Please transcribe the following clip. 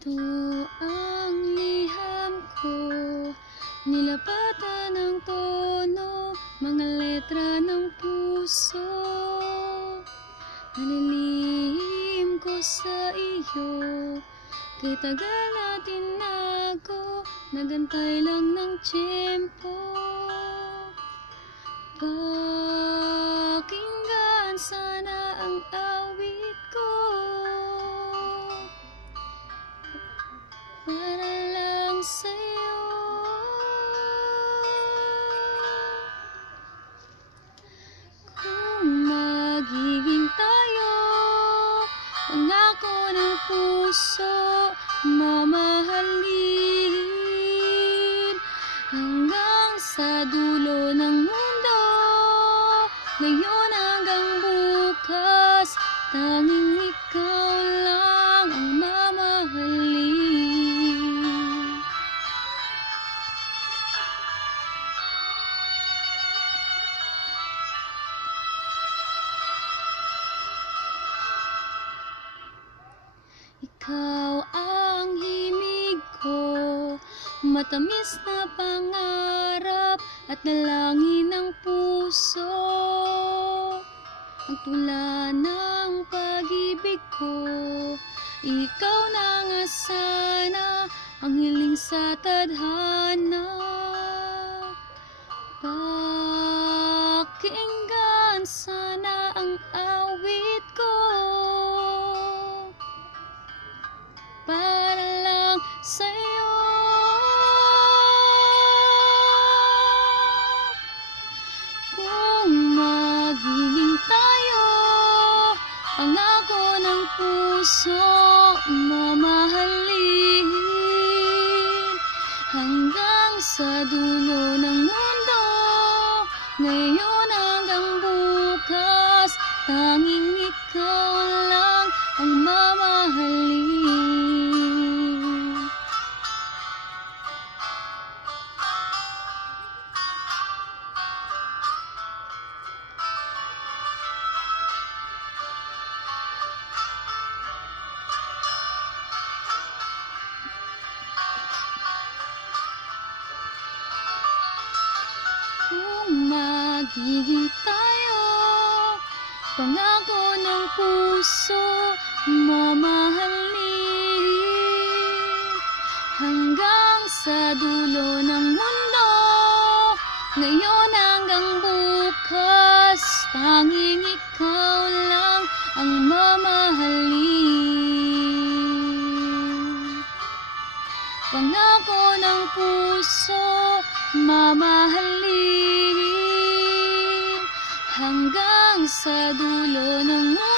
Ito ang liham ko, nilapatan ng tono, mga letra ng puso. Nalilihim ko sa iyo, kay tagal na tinago, nagantay lang ng tiyempo. Pakinggan sana ang awit ko, para lang sa'yo. Kung magiging tayo, pangako ng puso, mamahalin hanggang sa dulo ng mundo. Ngayon hanggang bukas, tanging ikaw lang ang mamahalin. Ikaw ang himig ko, matamis na pangarap at dalangin ng puso. Ang tula ng pag-ibig ko, ikaw na nga sana ang hiling sa tadhana. Pakinggan sana ang awit ko, para lang sa'yo. Kung magiging tayo, pangako ng puso, mamahalin hanggang sa dulo ng mundo. Ngayon hanggang bukas, tanging ikaw lang ang mamahalin. Kung magiging tayo, pangako ng puso, mamahalin hanggang sa dulo ng mundo. Ngayon hanggang bukas, tanging ikaw lang ang mamahalin. Pangako ng puso, mamahalin hanggang sa dulo ng mundo.